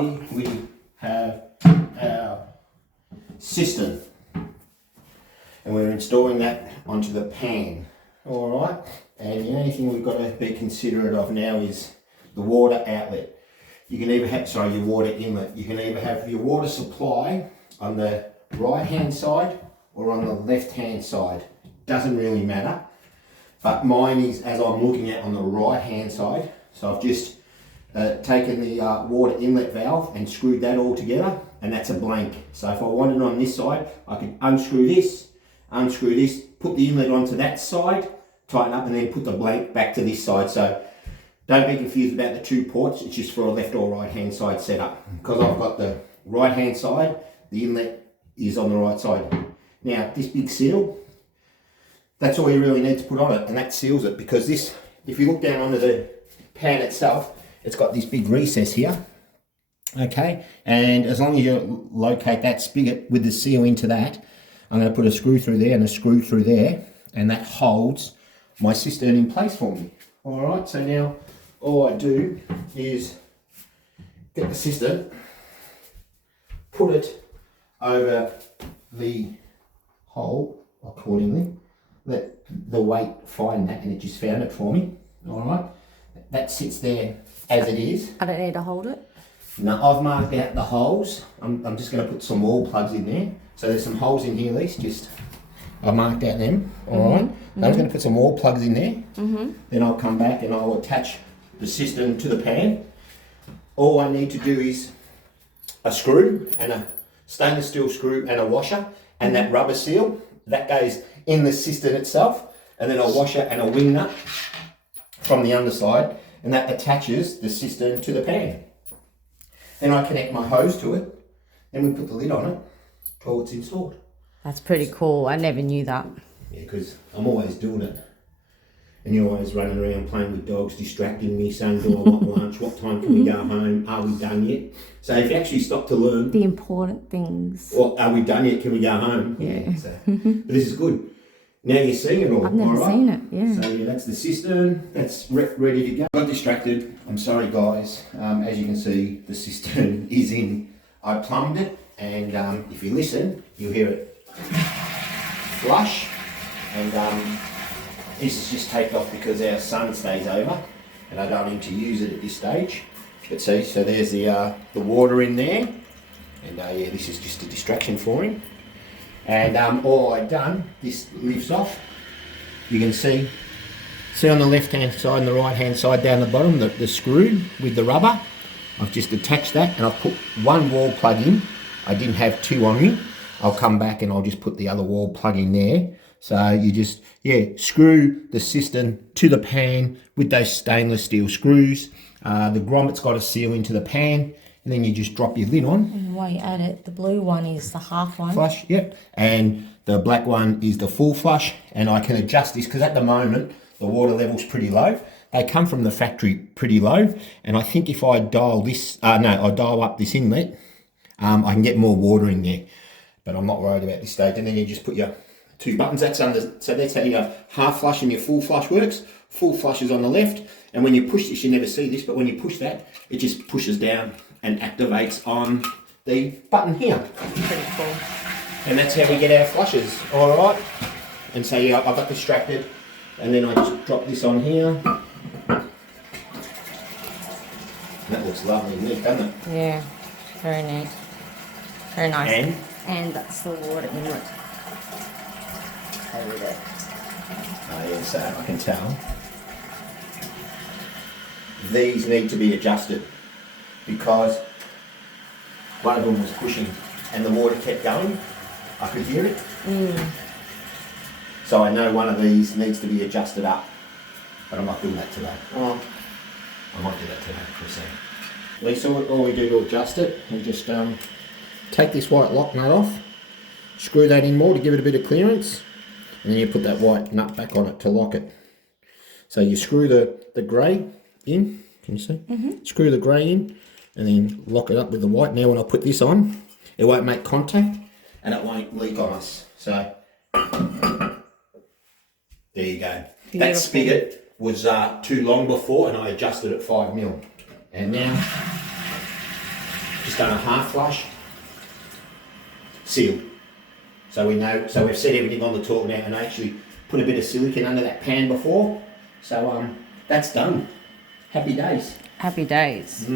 Here we have our cistern, and we're installing that onto the pan. All right, and the only thing we've got to be considerate of now is the water outlet. You can either have, your water inlet. You can either have your water supply on the right hand side or on the left hand side. Doesn't really matter, but mine is, as I'm looking at, on the right hand side. So I've just taken the water inlet valve and screwed that all together, and that's a blank. So if I wanted it on this side, I could unscrew this, put the inlet onto that side, tighten up, and then put the blank back to this side. So don't be confused about the two ports. It's just for a left or right hand side setup. Because I've got the right hand side, the inlet is on the right side. Now this big seal, that's all you really need to put on it, and that seals it, because this, if you look down onto the pan itself, it's got this big recess here, okay, and as long as you locate that spigot with the seal into that, I'm going to put a screw through there and a screw through there, and that holds my cistern in place for me. All right, so now all I do is get the cistern, put it over the hole accordingly, let the weight find that, and it just found it for me. All right, that sits there as it is. I don't need to hold it? No, I've marked out the holes. I'm just going to put some wall plugs in there. So there's some holes in here, Lise, just I've marked out them. All right, I'm just going to put some wall plugs in there. Then I'll come back and I'll attach the cistern to the pan. All I need to do is a screw and a stainless steel screw and a washer, and that rubber seal that goes in the cistern itself, and then a washer and a wing nut from the underside, and that attaches the cistern to the pan. Then I connect my hose to it, then we put the lid on it till it's installed. That's pretty cool. I never knew that. Yeah, because I'm always doing it. And you're always running around playing with dogs, distracting me, saying, do I want lunch? What time can we go home? Are we done yet? So if you actually stop to learn the important things. Well, are we done yet? Can we go home? Yeah. So, but this is good. Now you're seeing it all. I've never seen it, yeah. So yeah, that's the cistern. That's ready to go. I got distracted. I'm sorry, guys. As you can see, the cistern is in. I plumbed it, and if you listen, you'll hear it flush. And this is just taped off because our son stays over, and I don't need to use it at this stage. But see, so there's the water in there, and yeah, this is just a distraction for him. And all I've done, this lifts off. You can see on the left hand side and the right hand side down the bottom, the screw with the rubber. I've just attached that, and I've put one wall plug in. I didn't have two on me. I'll come back and I'll just put the other wall plug in there. So you just, screw the cistern to the pan with those stainless steel screws. The grommet's got a seal into the pan, and then you just drop your lid on. And while you add it, the blue one is the half one. Flush, yep. And the black one is the full flush. And I can adjust this because at the moment, the water level's pretty low. They come from the factory pretty low. And I think if I dial this, I dial up this inlet, I can get more water in there. But I'm not worried about this stage. And then you just put your two buttons. So that's how your half flush and your full flush works. Full flush is on the left. And when you push this, you never see this, but when you push that, it just pushes down and activates on the button here. Pretty cool. And that's how we get our flushes, all right? And so yeah, I got distracted, and then I just drop this on here. And that looks lovely and neat, doesn't it? Yeah, very neat. Very nice. And that's the water inlet. Over there. Oh yeah, so I can tell. These need to be adjusted because one of them was pushing and the water kept going. I could hear it. So I know one of these needs to be adjusted up, but I'm not doing that today. Oh, I might do that today for a second. Lisa, all we do to adjust it, we just take this white lock nut off, screw that in more to give it a bit of clearance, and then you put that white nut back on it to lock it. So you screw the grey in, can you see? Screw the grey in, and then lock it up with the white. Now when I put this on, it won't make contact and it won't leak on us. So there you go. Beautiful. That spigot was too long before, and I adjusted it 5 mil. And now just done a half flush, sealed. So we know, so we've set everything on the torque now and actually put a bit of silicone under that pan before. So that's done. Happy days. Happy days.